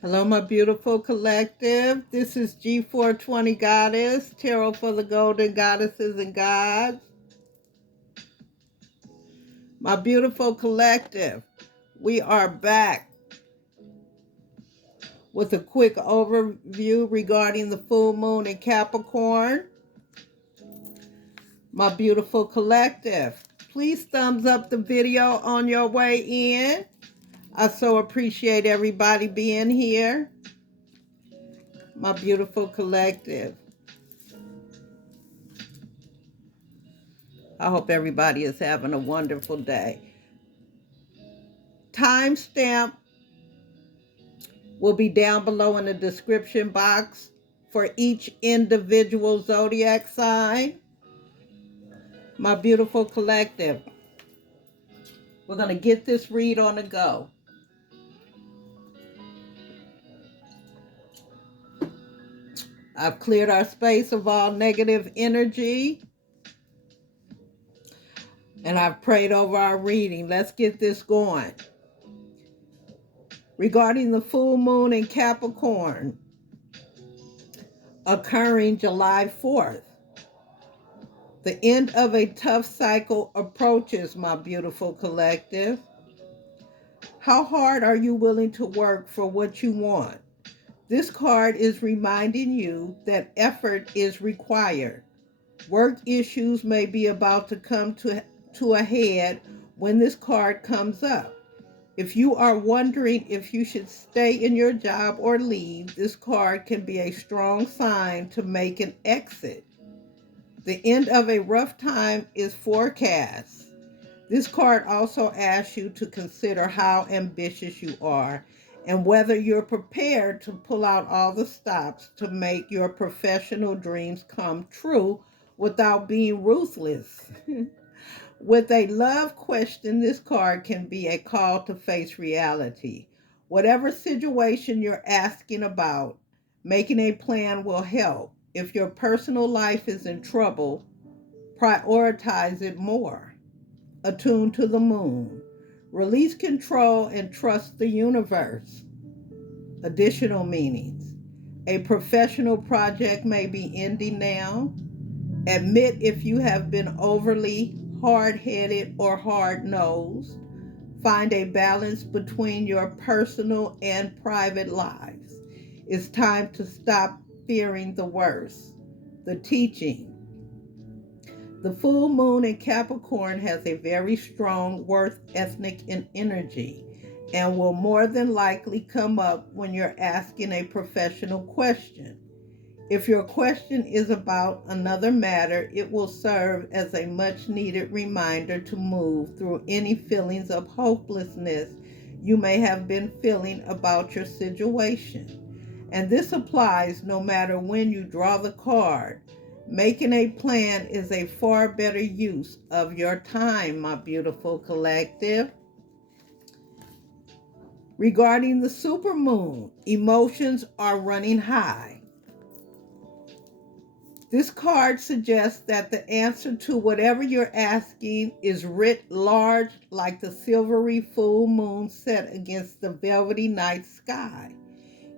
Hello, my beautiful collective. This is G420 Goddess, Tarot for the Golden Goddesses and Gods. My beautiful collective, we are back with a quick overview regarding the full moon in Capricorn. My beautiful collective, please thumbs up the video on your way in. I so appreciate everybody being here. My beautiful collective. I hope everybody is having a wonderful day. Timestamp will be down below in the description box for each individual zodiac sign. My beautiful collective, we're going to get this read on the go. I've cleared our space of all negative energy, and I've prayed over our reading. Let's get this going. Regarding the full moon in Capricorn, occurring July 4th, the end of a tough cycle approaches, my beautiful collective. How hard are you willing to work for what you want? This card is reminding you that effort is required. Work issues may be about to come to a head when this card comes up. If you are wondering if you should stay in your job or leave, this card can be a strong sign to make an exit. The end of a rough time is forecast. This card also asks you to consider how ambitious you are and whether you're prepared to pull out all the stops to make your professional dreams come true without being ruthless. With a love question, this card can be a call to face reality. Whatever situation you're asking about, making a plan will help. If your personal life is in trouble, prioritize it more. Attuned to the moon. Release control and trust the universe. Additional meanings. A professional project may be ending now. Admit if you have been overly hard-headed or hard-nosed. Find a balance between your personal and private lives. It's time to stop fearing the worst. The teaching. The full moon in Capricorn has a very strong work ethic and energy and will more than likely come up when you're asking a professional question. If your question is about another matter, it will serve as a much needed reminder to move through any feelings of hopelessness you may have been feeling about your situation. And this applies no matter when you draw the card. Making a plan is a far better use of your time, my beautiful collective. Regarding the supermoon, emotions are running high. This card suggests that the answer to whatever you're asking is writ large like the silvery full moon set against the velvety night sky.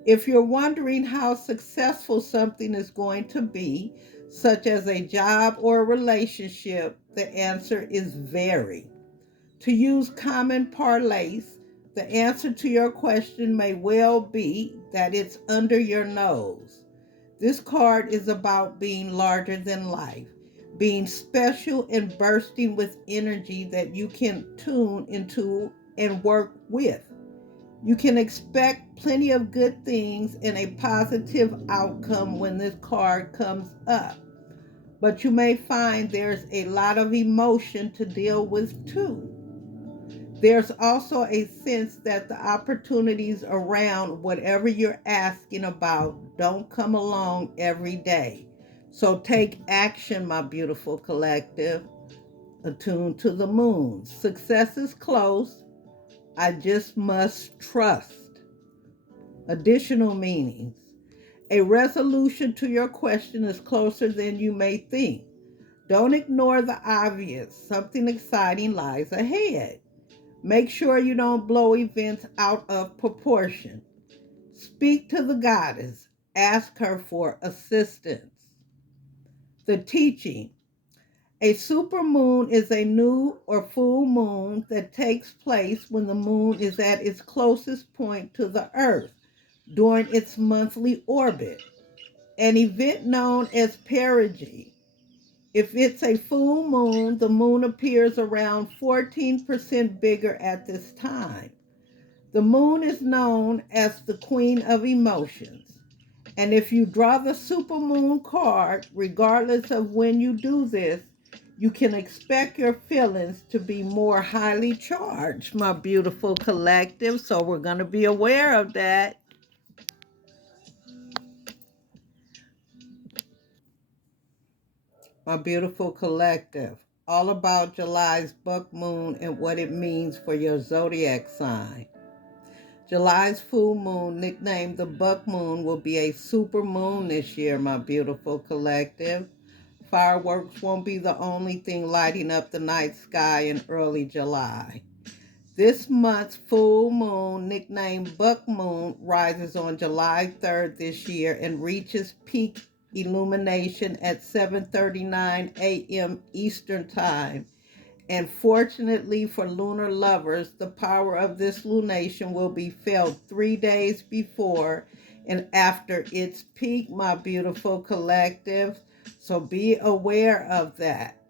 If you're wondering how successful something is going to be, such as a job or a relationship, the answer is very. To use common parlance, the answer to your question may well be that it's under your nose. This card is about being larger than life, being special and bursting with energy that you can tune into and work with. You can expect plenty of good things and a positive outcome when this card comes up. But you may find there's a lot of emotion to deal with too. There's also a sense that the opportunities around whatever you're asking about don't come along every day. So take action, my beautiful collective. Attuned to the moon. Success is close. I just must trust. Additional meanings. A resolution to your question is closer than you may think. Don't ignore the obvious. Something exciting lies ahead. Make sure you don't blow events out of proportion. Speak to the goddess. Ask her for assistance. The teaching. A supermoon is a new or full moon that takes place when the moon is at its closest point to the earth during its monthly orbit, an event known as perigee. If it's a full moon, the moon appears around 14% bigger at this time. The moon is known as the queen of emotions. And if you draw the supermoon card, regardless of when you do this, you can expect your feelings to be more highly charged, my beautiful collective. So we're going to be aware of that. My beautiful collective. All about July's buck moon and what it means for your zodiac sign. July's full moon, nicknamed the buck moon, will be a super moon this year, my beautiful collective. Fireworks won't be the only thing lighting up the night sky in early July. This month's full moon, nicknamed buck moon, rises on July 3rd this year and reaches peak illumination at 7:39 a.m. Eastern Time. And fortunately for lunar lovers, the power of this lunation will be felt 3 days before and after its peak, my beautiful collective. So be aware of that.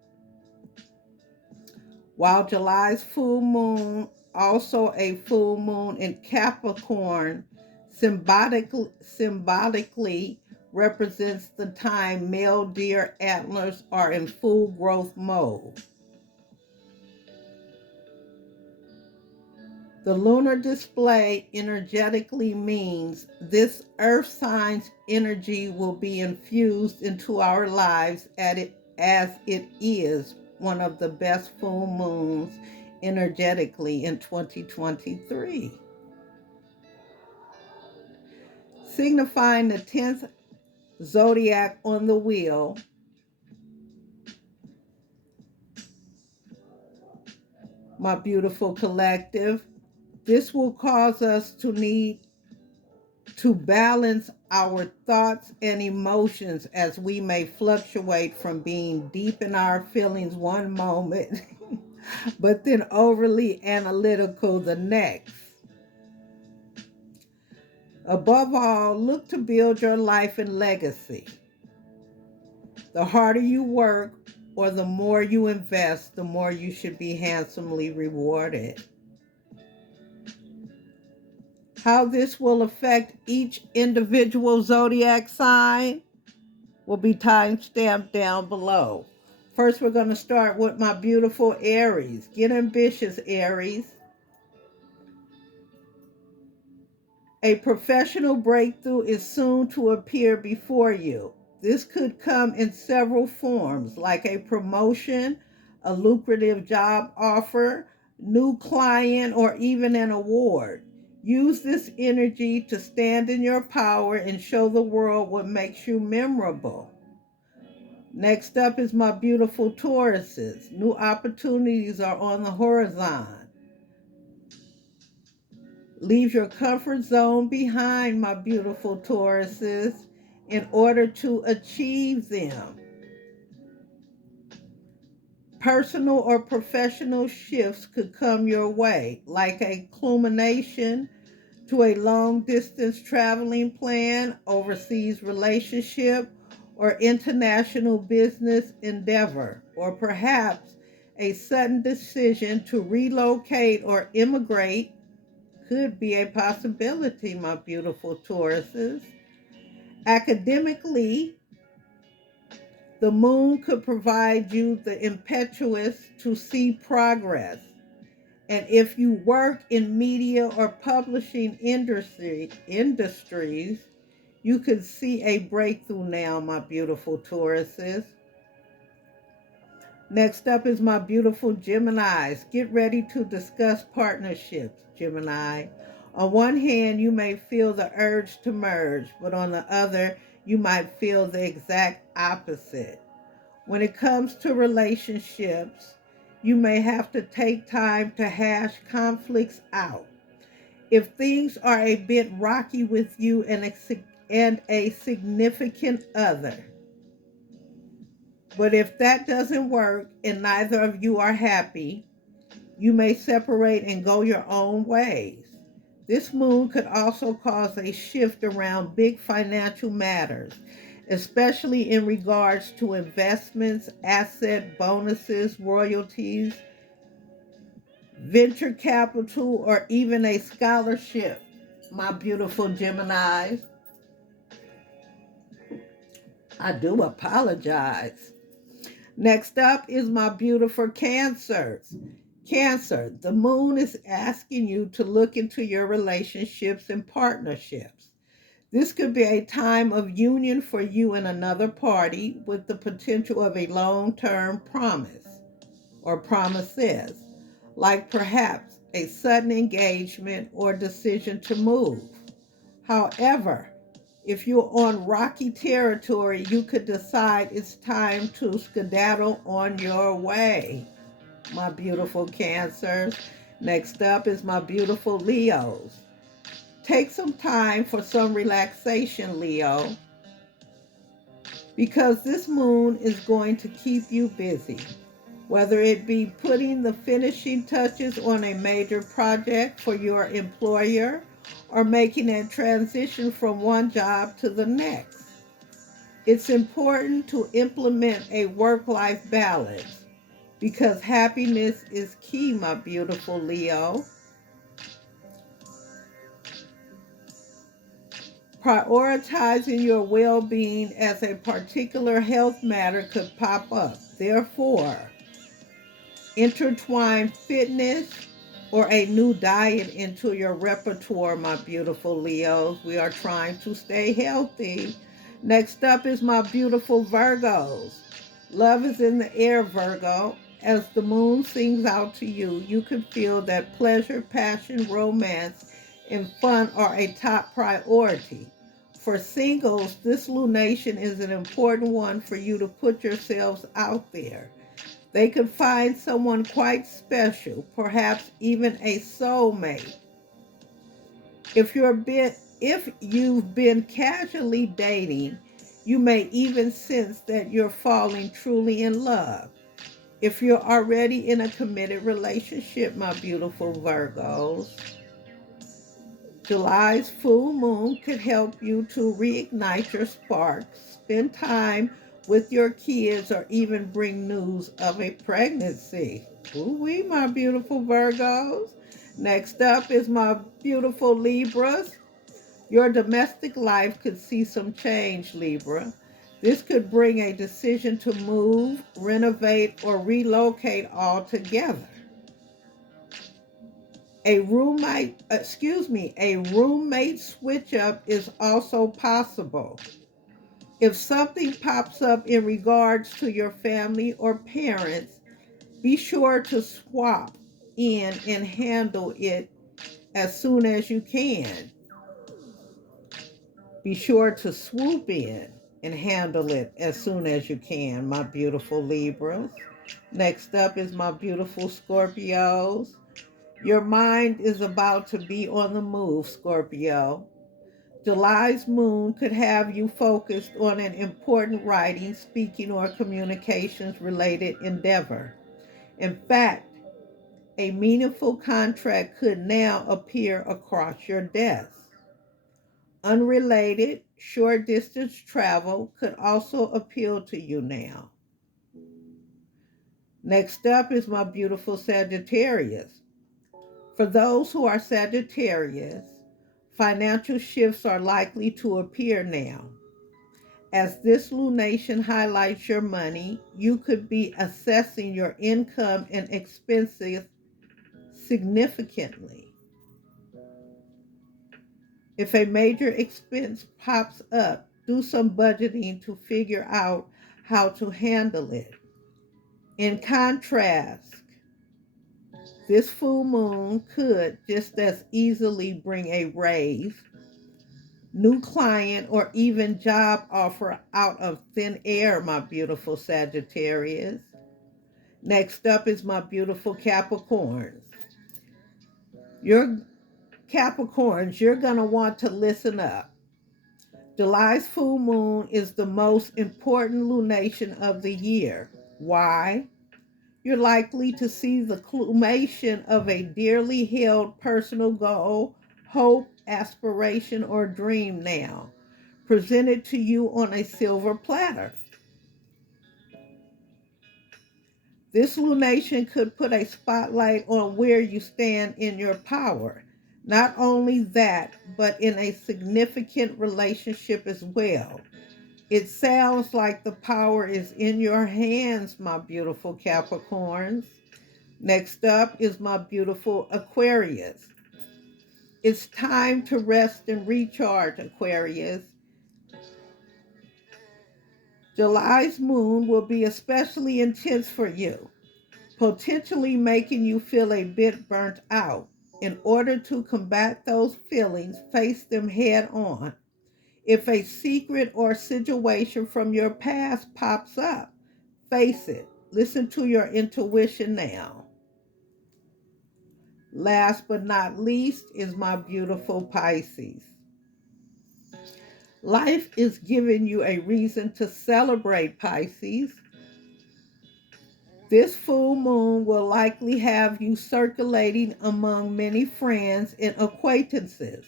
While July's full moon, also a full moon in Capricorn, symbolically represents the time male deer antlers are in full growth mode. The lunar display energetically means this earth sign's energy will be infused into our lives as it is one of the best full moons energetically in 2023. Signifying the 10th zodiac on the wheel, my beautiful collective, this will cause us to need to balance our thoughts and emotions as we may fluctuate from being deep in our feelings one moment, but then overly analytical the next. Above all, look to build your life and legacy. The harder you work or the more you invest, the more you should be handsomely rewarded. How this will affect each individual zodiac sign will be time-stamped down below. First, we're going to start with my beautiful Aries. Get ambitious, Aries. A professional breakthrough is soon to appear before you. This could come in several forms, like a promotion, a lucrative job offer, new client, or even an award. Use this energy to stand in your power and show the world what makes you memorable. Next up is my beautiful Tauruses. New opportunities are on the horizon. Leave your comfort zone behind, my beautiful Tauruses, in order to achieve them. Personal or professional shifts could come your way, like a culmination to a long-distance traveling plan, overseas relationship, or international business endeavor, or perhaps a sudden decision to relocate or immigrate could be a possibility, my beautiful Tauruses. Academically, the moon could provide you the impetus to see progress. And if you work in media or publishing industries, you could see a breakthrough now, my beautiful Tauruses. Next up is my beautiful Geminis. Get ready to discuss partnerships, Gemini. On one hand, you may feel the urge to merge, but on the other, you might feel the exact opposite. When it comes to relationships, you may have to take time to hash conflicts out. If things are a bit rocky with you and a significant other, but if that doesn't work and neither of you are happy, you may separate and go your own ways. This moon could also cause a shift around big financial matters, especially in regards to investments, asset bonuses, royalties, venture capital, or even a scholarship, my beautiful Geminis. I do apologize. Next up is my beautiful Cancers. Cancer, the moon is asking you to look into your relationships and partnerships. This could be a time of union for you and another party with the potential of a long term promise or promises, like perhaps a sudden engagement or decision to move. However, if you're on rocky territory, you could decide it's time to skedaddle on your way, my beautiful Cancers. Next up is my beautiful Leos. Take some time for some relaxation, Leo, because this moon is going to keep you busy. Whether it be putting the finishing touches on a major project for your employer or making a transition from one job to the next. It's important to implement a work-life balance because happiness is key, my beautiful Leo. Prioritizing your well-being as a particular health matter could pop up. Therefore, intertwine fitness or a new diet into your repertoire, my beautiful Leos. We are trying to stay healthy. Next up is my beautiful Virgos. Love is in the air, Virgo. As the moon sings out to you, you can feel that pleasure, passion, romance, and fun are a top priority. For singles, this lunation is an important one for you to put yourselves out there. They could find someone quite special, perhaps even a soulmate. If you've been casually dating, you may even sense that you're falling truly in love. If you're already in a committed relationship, my beautiful Virgos, July's full moon could help you to reignite your spark, spend time with your kids, or even bring news of a pregnancy. Ooh-wee, my beautiful Virgos. Next up is my beautiful Libras. Your domestic life could see some change, Libra. This could bring a decision to move, renovate, or relocate altogether. A roommate switch up is also possible. If something pops up in regards to your family or parents, be sure to swap in and handle it as soon as you can. Be sure to swoop in and handle it as soon as you can, my beautiful Libras. Next up is my beautiful Scorpios. Your mind is about to be on the move, Scorpio. July's moon could have you focused on an important writing, speaking, or communications related endeavor. In fact, a meaningful contract could now appear across your desk. Unrelated, short distance travel could also appeal to you now. Next up is my beautiful Sagittarius. For those who are Sagittarius, financial shifts are likely to appear now. As this lunation highlights your money, you could be assessing your income and expenses significantly. If a major expense pops up, do some budgeting to figure out how to handle it. In contrast, this full moon could just as easily bring a raise, new client, or even job offer out of thin air, my beautiful Sagittarius. Next up is my beautiful Capricorns. Your Capricorns, you're going to want to listen up. July's full moon is the most important lunation of the year. Why? You're likely to see the culmination of a dearly held personal goal, hope, aspiration, or dream now, presented to you on a silver platter. This lunation could put a spotlight on where you stand in your power. Not only that, but in a significant relationship as well. It sounds like the power is in your hands, my beautiful Capricorns. Next up is my beautiful Aquarius. It's time to rest and recharge, Aquarius. July's moon will be especially intense for you, potentially making you feel a bit burnt out. In order to combat those feelings, face them head on. If a secret or situation from your past pops up, face it. Listen to your intuition now. Last but not least is my beautiful Pisces. Life is giving you a reason to celebrate, Pisces. This full moon will likely have you circulating among many friends and acquaintances,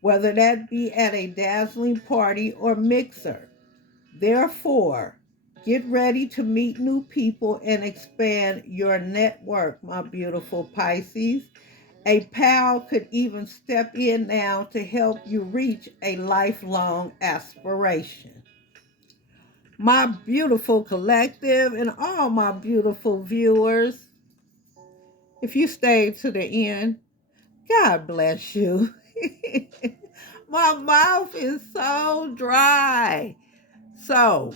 whether that be at a dazzling party or mixer. Therefore, get ready to meet new people and expand your network, my beautiful Pisces. A pal could even step in now to help you reach a lifelong aspiration. My beautiful collective and all my beautiful viewers, if you stayed to the end, God bless you. My mouth is so dry. So,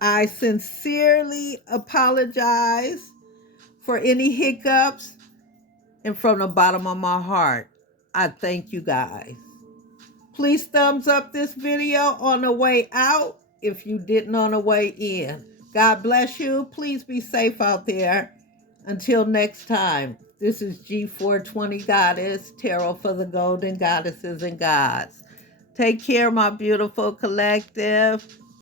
I sincerely apologize for any hiccups, and from the bottom of my heart, I thank you guys. Please thumbs up this video on the way out if you didn't on the way in. God bless you. Please be safe out there. Until next time, this is G420 Goddess, Tarot for the Golden Goddesses and Gods. Take care, my beautiful collective.